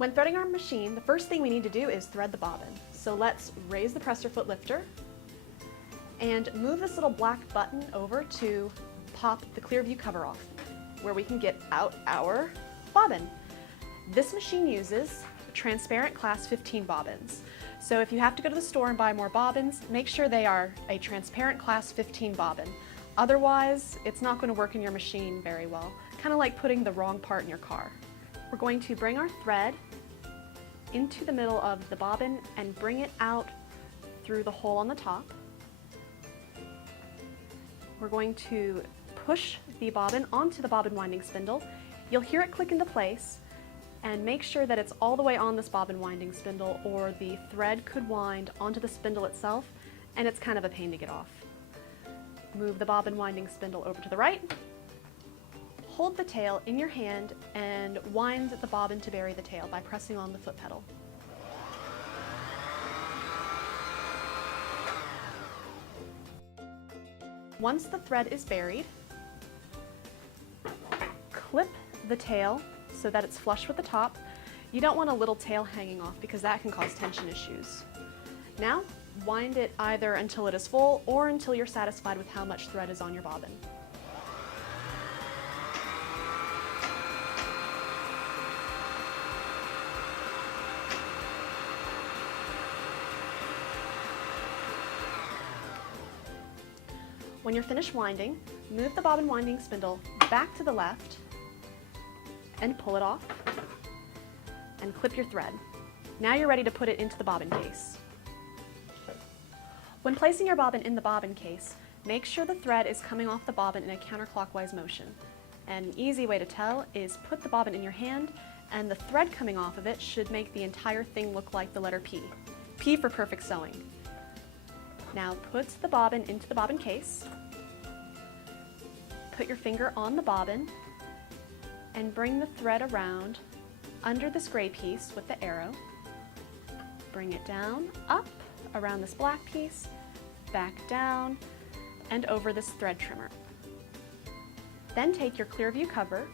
When threading our machine, the first thing we need to do is thread the bobbin. So let's raise the presser foot lifter and move this little black button over to pop the clear view cover off, where we can get out our bobbin. This machine uses transparent class 15 bobbins. So if you have to go to the store and buy more bobbins, make sure they are a transparent class 15 bobbin. Otherwise, it's not going to work in your machine very well. Kind of like putting the wrong part in your car. We're going to bring our thread into the middle of the bobbin and bring it out through the hole on the top. We're going to push the bobbin onto the bobbin winding spindle. You'll hear it click into place, and make sure that it's all the way on this bobbin winding spindle, or the thread could wind onto the spindle itself, and it's kind of a pain to get off. Move the bobbin winding spindle over to the right. Hold the tail in your hand and wind the bobbin to bury the tail by pressing on the foot pedal. Once the thread is buried, clip the tail so that it's flush with the top. You don't want a little tail hanging off because that can cause tension issues. Now, wind it either until it is full or until you're satisfied with how much thread is on your bobbin. When you're finished winding, move the bobbin winding spindle back to the left and pull it off and clip your thread. Now you're ready to put it into the bobbin case. When placing your bobbin in the bobbin case, make sure the thread is coming off the bobbin in a counterclockwise motion. And an easy way to tell is put the bobbin in your hand, and the thread coming off of it should make the entire thing look like the letter P. P for perfect sewing. Now put the bobbin into the bobbin case, put your finger on the bobbin, and bring the thread around under this gray piece with the arrow. Bring it down, up, around this black piece, back down, and over this thread trimmer. Then take your clear view cover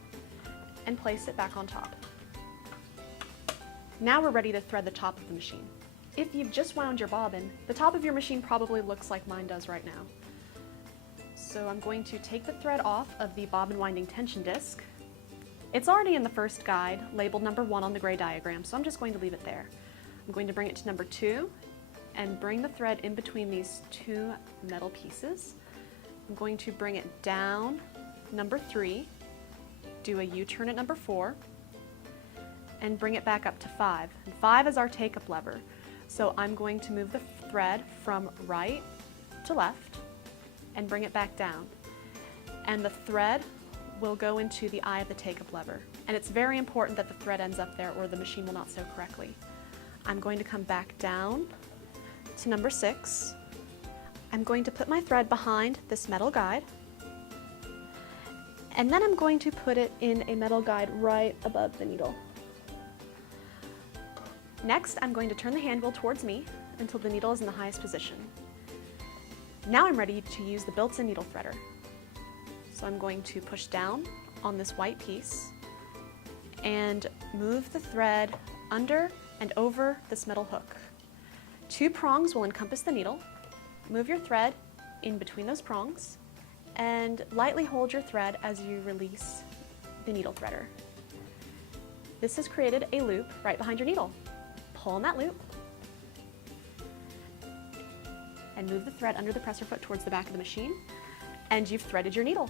and place it back on top. Now we're ready to thread the top of the machine. If you've just wound your bobbin, the top of your machine probably looks like mine does right now. So I'm going to take the thread off of the bobbin winding tension disc. It's already in the first guide, labeled number 1 on the gray diagram, so I'm just going to leave it there. I'm going to bring it to number 2 and bring the thread in between these two metal pieces. I'm going to bring it down number 3, do a U-turn at number 4, and bring it back up to 5. And 5 is our take-up lever. So I'm going to move the thread from right to left and bring it back down. And the thread will go into the eye of the take-up lever. And it's very important that the thread ends up there or the machine will not sew correctly. I'm going to come back down to number 6. I'm going to put my thread behind this metal guide. And then I'm going to put it in a metal guide right above the needle. Next, I'm going to turn the hand wheel towards me until the needle is in the highest position. Now I'm ready to use the built-in needle threader. So I'm going to push down on this white piece and move the thread under and over this metal hook. 2 prongs will encompass the needle. Move your thread in between those prongs and lightly hold your thread as you release the needle threader. This has created a loop right behind your needle. Pull on that loop and move the thread under the presser foot towards the back of the machine, and you've threaded your needle.